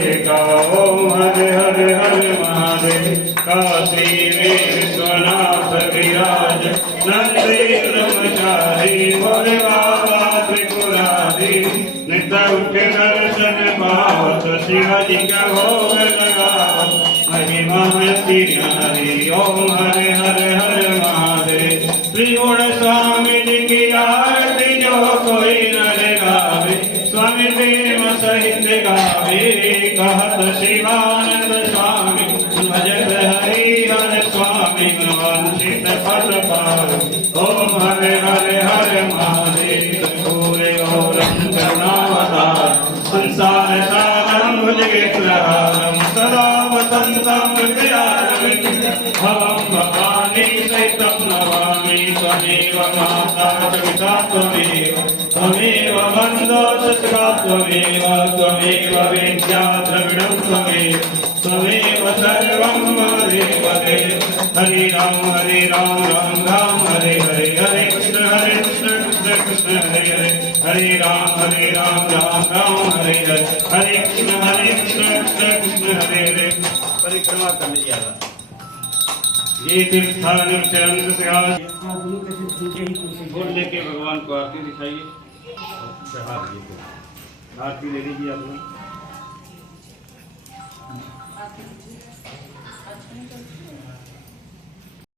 ओम हरे हरे हरे महादेव। काशी में विश्वनाथ विराज, नंदी ब्रह्मचारी भोले बाबा त्रिपुरारी। नित्य उनके दर्शन पावत, शिवाजी का भोग लगाओ, महिमा है हरि। ओम हरे हरे हरे महादेव। त्रिगुण स्वामी जी की आरती जो कोई नर गावे, स्वामी प्रेम सहित गावे। कहत शिवानंद स्वामी भजत हरि हर स्वामी, वंचित फल पावे। ओम हरे हरे हरे महादेव। पूरे गौरम करुणावतार, संसार सारम भुजगेन्द्रहारम, सदा वसंतं हृदयारविन्दं। भवं भवानी सहितं नमामि। त्वमेव माता पिता त्वमेव, त्वमेव बन्धो सखा त्वमेव, त्वमेव विद्या द्रविणं त्वमेव, त्वमेव सर्वं मदेव देव। हरे राम राम राम हरे हरे, हरे कृष्ण कृष्ण कृष्ण हरे हरे, हरे राम राम राम हरे हरे, हरे कृष्ण कृष्ण कृष्ण हरे हरे। परिक्रमा करने जा रहा ये तीर्थस्थान फूल लेके भगवान को आरती दिखाइए। आरती ले लीजिए आप लोग।